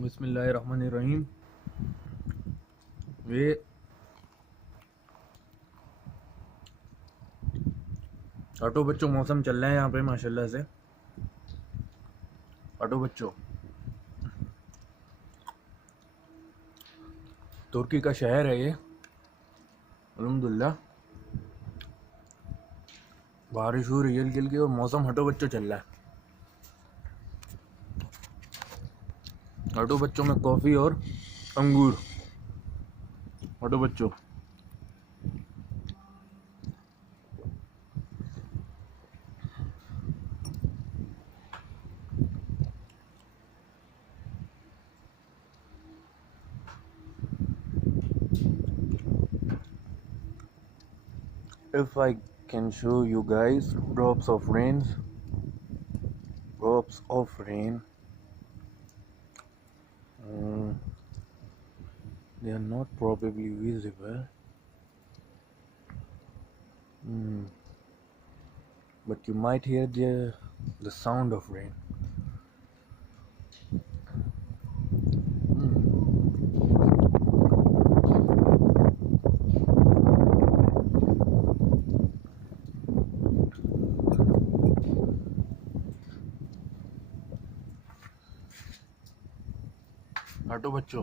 बिस्मिल्लाहिर्रहमानिर्रहीम। ये ऑटो बच्चों मौसम चल रहा है यहाँ पे माशाल्लाह से। ऑटो बच्चों तुर्की का शहर है ये। अल्हम्दुलिल्लाह बारिश हो रही है हल्की हल्की और मौसम हटो बच्चों चल रहा है। ऑटो बच्चों में कॉफ़ी और अंगूर। ऑटो बच्चों if I can show you guys drops of rain, they are not probably visible, but you might hear the sound of rain. Auto बच्चों